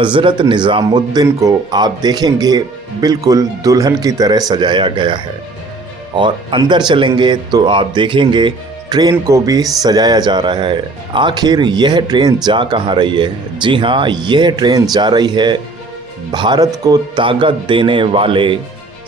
हज़रत निज़ामुद्दीन को आप देखेंगे बिल्कुल दुल्हन की तरह सजाया गया है और अंदर चलेंगे तो आप देखेंगे ट्रेन को भी सजाया जा रहा है। आखिर यह ट्रेन जा कहाँ रही है? जी हाँ, यह ट्रेन जा रही है भारत को ताकत देने वाले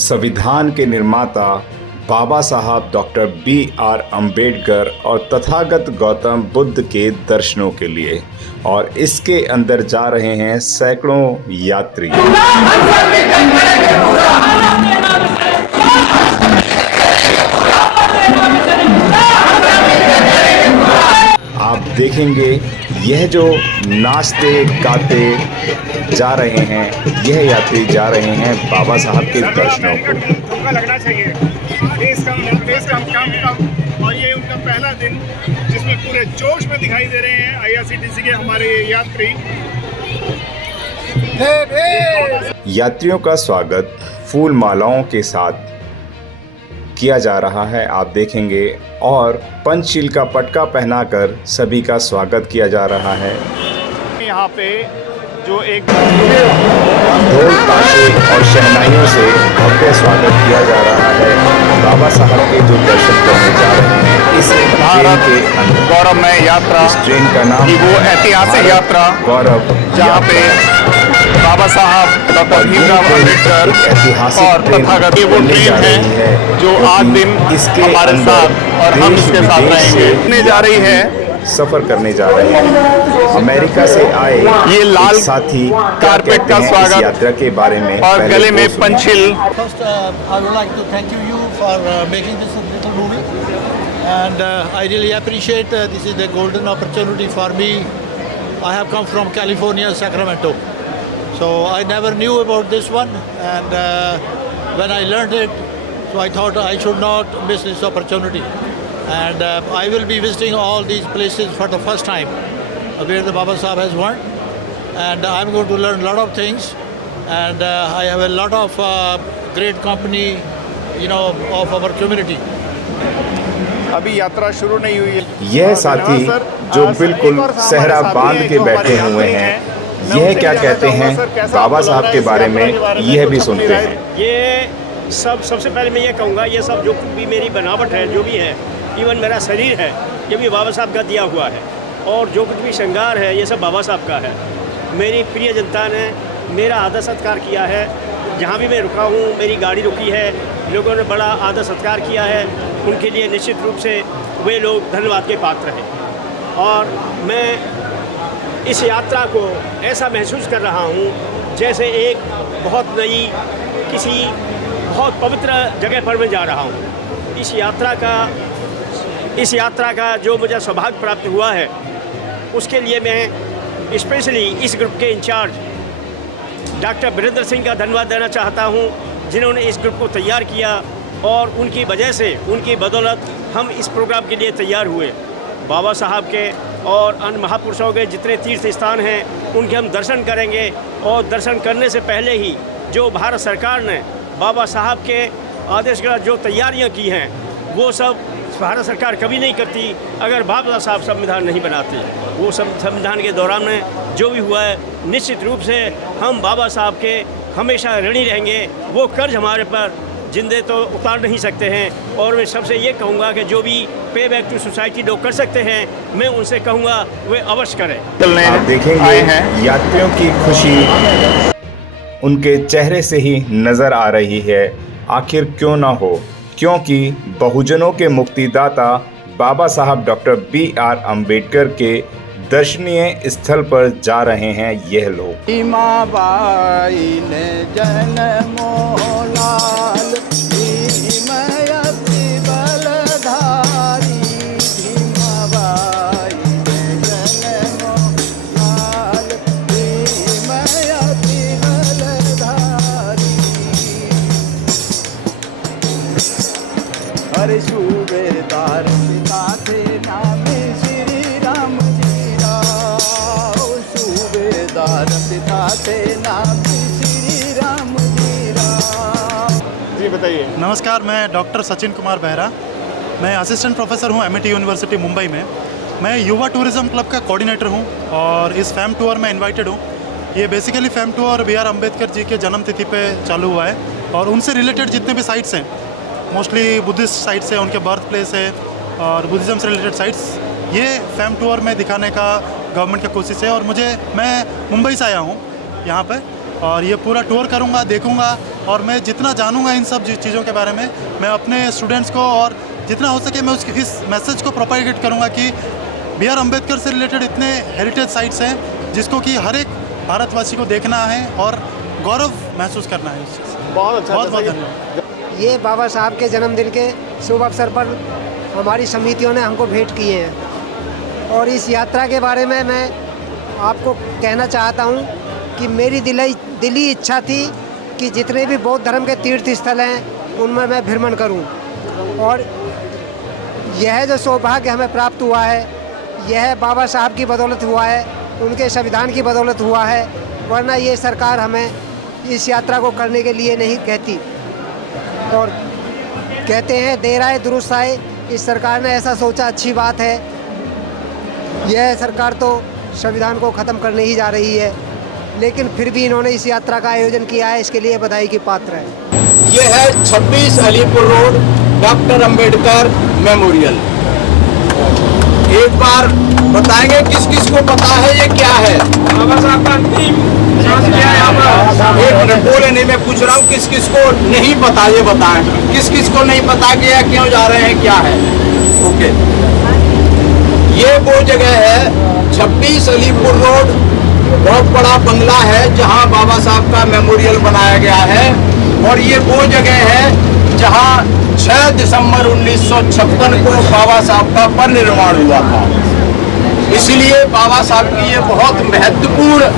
संविधान के निर्माता बाबा साहब डॉक्टर B.R. अम्बेडकर और तथागत गौतम बुद्ध के दर्शनों के लिए, और इसके अंदर जा रहे हैं सैकड़ों यात्री। आप देखेंगे यह जो नाचते गाते जा रहे हैं, यह यात्री जा रहे हैं बाबा साहब के दर्शनों को। लगना चाहिए देश का काम और ये उनका पहला दिन जिसमें पूरे जोश में दिखाई दे रहे हैं IRCTC के हमारे यात्री। यात्रियों का स्वागत फूल मालाओं के साथ किया जा रहा है, आप देखेंगे, और पंचशील का पटका पहनाकर सभी का स्वागत किया जा रहा है। यहाँ पे जो एक ढोल ताशे और शहनाइयों से भव्य स्वागत किया जा रहा है बाबा साहब के जो दर्शन करने जा रहे हैं इस ट्रेन के अंदर। गौरवमय यात्रा, इस ट्रेन का नाम वो ऐतिहासिक यात्रा गौरव, जहाँ पे बाबा साहब डॉक्टर भीमराव अम्बेडकर और तथागत वो ट्रेन है जो आज दिन हमारे साथ और हम इसके साथ रहेंगे। जा रही है, सफर करने जा रहे हैं अमेरिका से आए ये लाल साथी कारपेट का स्वागत यात्रा के बारे में और गले में पंचिल। First, I would like to thank you for making this little movie, and I really appreciate this is a golden opportunity for me. I have come from California, Sacramento, so I never knew about this one, and when I learned it, so I thought I should not miss this opportunity. And I will be visiting all these places for the first time where the Baba Sahib has won, and I'm going to learn a lot of things, and I have a lot of great company, of our community. अभी यात्रा शुरू नहीं हुई है। यह साथी जो बिल्कुल सहरा बांध के बैठे हुए हैं, यह क्या कहते हैं बाबा साहब के बारे में, यह भी सुनते हैं। ये सबसे पहले मैं ये कहूँगा, ये सब जो भी मेरी बनावट है, जो भी है, इवन मेरा शरीर है, ये भी बाबा साहब का दिया हुआ है, और जो कुछ भी श्रृंगार है ये सब बाबा साहब का है। मेरी प्रिय जनता ने मेरा आदर सत्कार किया है, जहाँ भी मैं रुका हूँ, मेरी गाड़ी रुकी है, लोगों ने बड़ा आदर सत्कार किया है, उनके लिए निश्चित रूप से वे लोग धन्यवाद के पात्र हैं। और मैं इस यात्रा को ऐसा महसूस कर रहा हूँ जैसे एक बहुत नई किसी बहुत पवित्र जगह पर मैं जा रहा हूँ। इस यात्रा का जो मुझे सौभाग्य प्राप्त हुआ है, उसके लिए मैं स्पेशली इस ग्रुप के इंचार्ज डॉक्टर वीरेंद्र सिंह का धन्यवाद देना चाहता हूं, जिन्होंने इस ग्रुप को तैयार किया, और उनकी वजह से, उनकी बदौलत हम इस प्रोग्राम के लिए तैयार हुए। बाबा साहब के और अन्य महापुरुषों के जितने तीर्थ स्थान हैं उनके हम दर्शन करेंगे, और दर्शन करने से पहले ही जो भारत सरकार ने बाबा साहब के आदेश का जो तैयारियां की हैं, वो सब भारत सरकार कभी नहीं करती अगर बाबा साहब संविधान नहीं बनाते। वो संविधान के दौरान में जो भी हुआ है, निश्चित रूप से हम बाबा साहब के हमेशा ऋणी रहेंगे। वो कर्ज हमारे पर जिंदे तो उतार नहीं सकते हैं, और मैं सबसे ये कहूँगा कि जो भी पे बैक टू सोसाइटी लोग कर सकते हैं, मैं उनसे कहूँगा वे अवश्य करें। आप देखेंगे यात्रियों की खुशी उनके चेहरे से ही नज़र आ रही है। आखिर क्यों ना हो, क्योंकि बहुजनों के मुक्तिदाता बाबा साहब डॉक्टर B.R. अम्बेडकर के दर्शनीय स्थल पर जा रहे हैं यह लोग। भीमाबाई ने जन्मो लाल, भीमयति बलधारी, भीमाबाई ने जन्मो लाल, भीमयति बलधारी। हर सूबेदार पिता थे नाम श्री राम जी राव, सूबेदार पिता थे नाम श्री राम जी राव। जी बताइए। नमस्कार, मैं डॉक्टर सचिन कुमार बेहरा, मैं असिस्टेंट प्रोफेसर हूँ MIT यूनिवर्सिटी मुंबई में। मैं युवा टूरिज़्म क्लब का कोऑर्डिनेटर हूँ और इस फैम टूर में इनवाइटेड हूँ। ये बेसिकली फेम टू और बी आर अम्बेडकर जी के जन्म तिथि पे चालू हुआ है और उनसे रिलेटेड जितने भी साइट्स हैं, मोस्टली बुद्धिस्ट साइट्स है, उनके बर्थ प्लेस है और बुद्धिज़्म से रिलेटेड साइट्स, ये फेम टूर में दिखाने का गवर्नमेंट की कोशिश है। और मैं मुंबई से आया हूँ यहाँ पे और ये पूरा टूर करूँगा, देखूँगा और मैं जितना जानूँगा इन सब चीज़ों के बारे में, मैं अपने स्टूडेंट्स को और जितना हो सके मैं इस मैसेज को प्रोपागेट करूँगा कि बी आर अम्बेडकर से रिलेटेड इतने हेरिटेज साइट्स हैं जिसको कि हर एक भारतवासी को देखना है और गौरव महसूस करना है इस चीज़ से। बहुत अच्छा, बहुत बहुत धन्यवाद। ये बाबा साहब के जन्मदिन के शुभ अवसर पर हमारी समितियों ने हमको भेंट किए हैं और इस यात्रा के बारे में मैं आपको कहना चाहता हूँ कि मेरी दिली इच्छा थी कि जितने भी बौद्ध धर्म के तीर्थ स्थल हैं उनमें मैं भ्रमण करूँ और यह जो सौभाग्य हमें प्राप्त हुआ है यह बाबा साहब की बदौलत हुआ है, उनके संविधान की बदौलत हुआ है, वरना ये सरकार हमें इस यात्रा को करने के लिए नहीं कहती। और कहते हैं देर आए दुरुस्त आए, इस सरकार ने ऐसा सोचा, अच्छी बात है। यह सरकार तो संविधान को ख़त्म करने ही जा रही है, लेकिन फिर भी इन्होंने इस यात्रा का आयोजन किया है, इसके लिए बधाई की पात्र है। ये है 26 Alipur road doctor Ambedkar memorial. एक बार बताएंगे किस किस को पता है ये क्या है? बाबा साहब का अंतिम सांस लिया यहाँ पर। एक मिनट बोले नहीं, मैं पूछ रहा हूँ किस किस को नहीं पता ये बताएं, किस किस को नहीं पता कि यह क्यों जा रहे हैं, क्या है? ओके, ये वो जगह है 26 अलीपुर रोड, बहुत बड़ा बंगला है जहाँ बाबा साहब का मेमोरियल बनाया गया है और ये वो जगह है जहाँ 6 दिसंबर 1956 को बाबा साहब का परिनिर्वाण हुआ था। इसलिए बाबा साहब की ये बहुत महत्वपूर्ण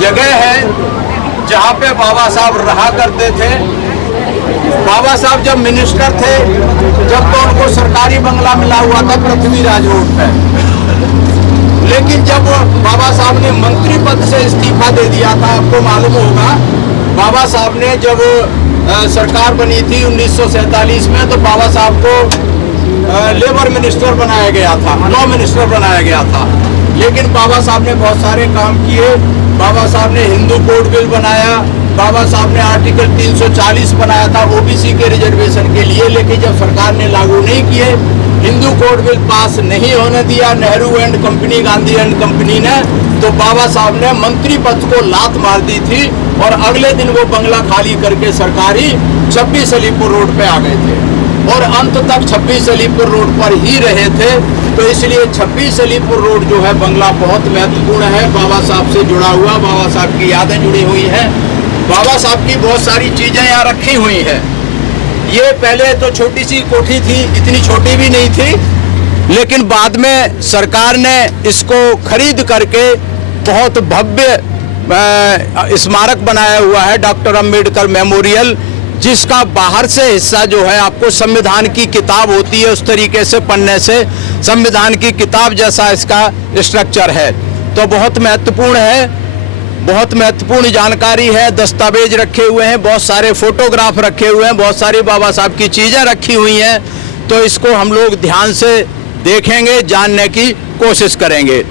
जगह है जहाँ पे बाबा साहब रहा करते थे। बाबा साहब जब मिनिस्टर थे, जब तो उनको सरकारी बंगला मिला हुआ था पृथ्वीराज रोड पे, लेकिन जब बाबा साहब ने मंत्री पद से इस्तीफा दे दिया था, आपको मालूम होगा, बाबा साहब ने जब सरकार बनी थी 1947 में, तो बाबा साहब को लेबर मिनिस्टर बनाया गया था, लॉ मिनिस्टर बनाया गया था। लेकिन बाबा साहब ने बहुत सारे काम किए। बाबा साहब ने हिंदू कोड बिल बनाया, बाबा साहब ने आर्टिकल 340 बनाया था ओबीसी के रिजर्वेशन के लिए, लेकिन जब सरकार ने लागू नहीं किए, हिंदू कोड बिल पास नहीं होने दिया Nehru and company, Gandhi and company ने, तो बाबा साहब ने मंत्री पद को लात मार दी थी और अगले दिन वो बंगला खाली करके सरकारी 26 अलीपुर रोड पे आ गए थे और अंत तक 26 अलीपुर रोड पर ही रहे थे। तो इसलिए 26 अलीपुर रोड जो है बंगला बहुत महत्वपूर्ण है, बाबा साहब से जुड़ा हुआ, बाबा साहब की यादें जुड़ी हुई हैं, बाबा साहब की बहुत सारी चीज़ें यहाँ रखी हुई हैं। ये पहले तो छोटी सी कोठी थी, इतनी छोटी भी नहीं थी, लेकिन बाद में सरकार ने इसको खरीद करके बहुत भव्य स्मारक बनाया हुआ है, डॉक्टर अंबेडकर मेमोरियल, जिसका बाहर से हिस्सा जो है आपको संविधान की किताब होती है उस तरीके से पढ़ने से संविधान की किताब जैसा इसका स्ट्रक्चर है। तो बहुत महत्वपूर्ण है, बहुत महत्वपूर्ण जानकारी है, दस्तावेज रखे हुए हैं, बहुत सारे फोटोग्राफ रखे हुए हैं, बहुत सारी बाबा साहब की चीज़ें रखी हुई हैं। तो इसको हम लोग ध्यान से देखेंगे, जानने की कोशिश करेंगे।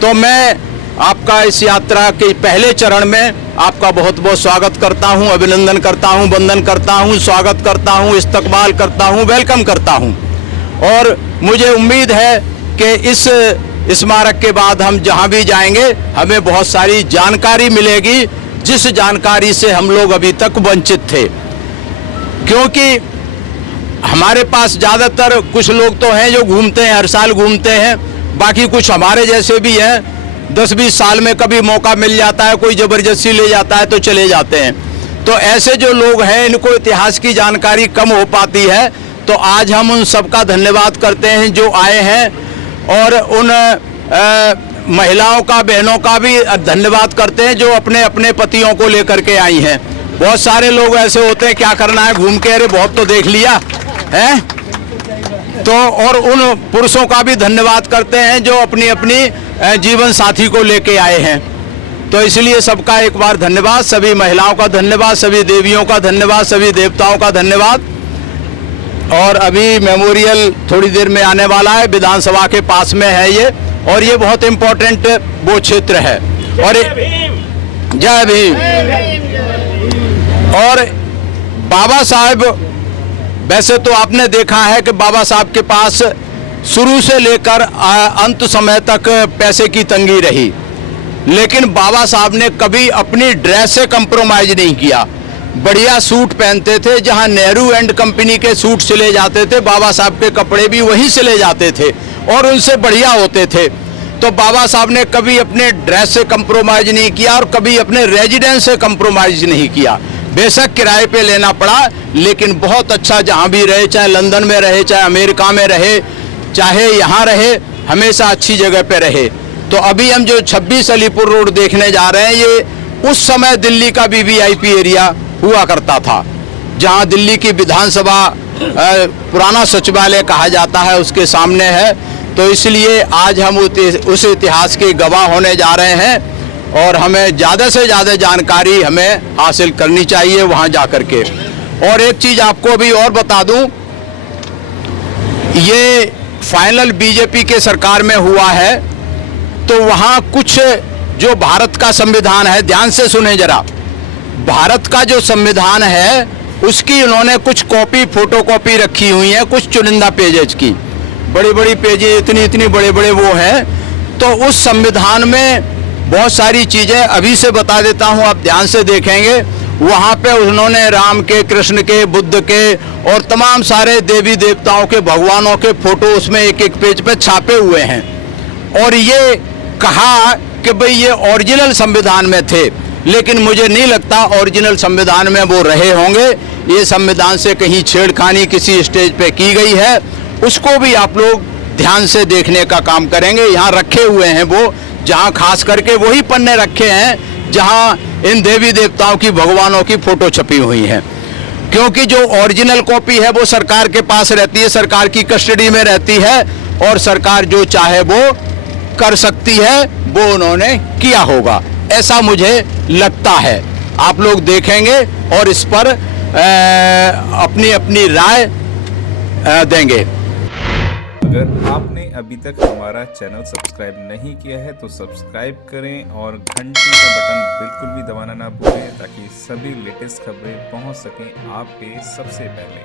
तो मैं आपका इस यात्रा के पहले चरण में आपका बहुत बहुत स्वागत करता हूं, अभिनंदन करता हूं, वंदन करता हूं, स्वागत करता हूं, इस्तकबाल करता हूं, वेलकम करता हूं। और मुझे उम्मीद है कि इस स्मारक के बाद हम जहां भी जाएंगे हमें बहुत सारी जानकारी मिलेगी, जिस जानकारी से हम लोग अभी तक वंचित थे। क्योंकि हमारे पास ज़्यादातर कुछ लोग तो हैं जो घूमते हैं, हर साल घूमते हैं, बाकी कुछ हमारे जैसे भी हैं, 10-20 साल में कभी मौका मिल जाता है, कोई ज़बरदस्ती ले जाता है तो चले जाते हैं। तो ऐसे जो लोग हैं इनको इतिहास की जानकारी कम हो पाती है। तो आज हम उन सबका धन्यवाद करते हैं जो आए हैं, और उन महिलाओं का, बहनों का भी धन्यवाद करते हैं जो अपने अपने पतियों को लेकर के आई हैं। बहुत सारे लोग ऐसे होते हैं, क्या करना है घूम के, अरे बहुत तो देख लिया है। तो और उन पुरुषों का भी धन्यवाद करते हैं जो अपनी अपनी जीवन साथी को लेके आए हैं। तो इसलिए सबका एक बार धन्यवाद, सभी महिलाओं का धन्यवाद, सभी देवियों का धन्यवाद, सभी देवताओं का धन्यवाद। और अभी मेमोरियल थोड़ी देर में आने वाला है, विधानसभा के पास में है ये, और ये बहुत इम्पोर्टेंट वो क्षेत्र है। और जय भीम। और बाबा साहब, वैसे तो आपने देखा है कि बाबा साहब के पास शुरू से लेकर अंत समय तक पैसे की तंगी रही, लेकिन बाबा साहब ने कभी अपनी ड्रेस से कंप्रोमाइज नहीं किया। बढ़िया सूट पहनते थे, जहां नेहरू एंड कंपनी के सूट सिले जाते थे बाबा साहब के कपड़े भी वहीं सिले जाते थे और उनसे बढ़िया होते थे। तो बाबा साहब ने कभी अपने ड्रेस से कंप्रोमाइज नहीं किया और कभी अपने रेजिडेंस से कंप्रोमाइज नहीं किया। बेशक किराए पे लेना पड़ा, लेकिन बहुत अच्छा जहां भी रहे, चाहे लंदन में रहे, चाहे अमेरिका में रहे, चाहे यहाँ रहे, हमेशा अच्छी जगह पे रहे। तो अभी हम जो 26 अलीपुर रोड देखने जा रहे हैं, ये उस समय दिल्ली का वीवीआईपी एरिया हुआ करता था, जहां दिल्ली की विधानसभा पुराना सचिवालय कहा जाता है उसके सामने है। तो इसलिए आज हम उस इतिहास के गवाह होने जा रहे हैं और हमें ज़्यादा से ज़्यादा जानकारी हमें हासिल करनी चाहिए वहां जा कर के। और एक चीज़ आपको भी और बता दूं, ये फाइनल बीजेपी के सरकार में हुआ है, तो वहाँ कुछ जो भारत का संविधान है, ध्यान से सुने जरा, भारत का जो संविधान है उसकी उन्होंने कुछ कॉपी, फोटोकॉपी रखी हुई है, कुछ चुनिंदा पेजेज की, बड़ी बड़ी पेजेज, इतनी इतनी बड़े बड़े वो हैं। तो उस संविधान में बहुत सारी चीज़ें अभी से बता देता हूँ, आप ध्यान से देखेंगे। वहाँ पे उन्होंने राम के, कृष्ण के, बुद्ध के और तमाम सारे देवी देवताओं के, भगवानों के फोटो उसमें एक एक पेज पे छापे हुए हैं। और ये कहा कि भाई ये ओरिजिनल संविधान में थे, लेकिन मुझे नहीं लगता ओरिजिनल संविधान में वो रहे होंगे। ये संविधान से कहीं छेड़खानी किसी स्टेज पे की गई है, उसको भी आप लोग ध्यान से देखने का काम करेंगे। यहाँ रखे हुए हैं वो, जहाँ खास करके वही पन्ने रखे हैं जहाँ इन देवी देवताओं की, भगवानों की फोटो छपी हुई हैं। क्योंकि जो ओरिजिनल कॉपी है वो सरकार के पास रहती है, सरकार की कस्टडी में रहती है और सरकार जो चाहे वो कर सकती है, वो उन्होंने किया होगा, ऐसा मुझे लगता है। आप लोग देखेंगे और इस पर अपनी अपनी राय देंगे। अगर आपने अभी तक हमारा चैनल सब्सक्राइब नहीं किया है तो सब्सक्राइब करें और घंटी का बटन बिल्कुल भी दबाना ना भूलें, ताकि सभी लेटेस्ट खबरें पहुंच सकें आप पे सबसे पहले।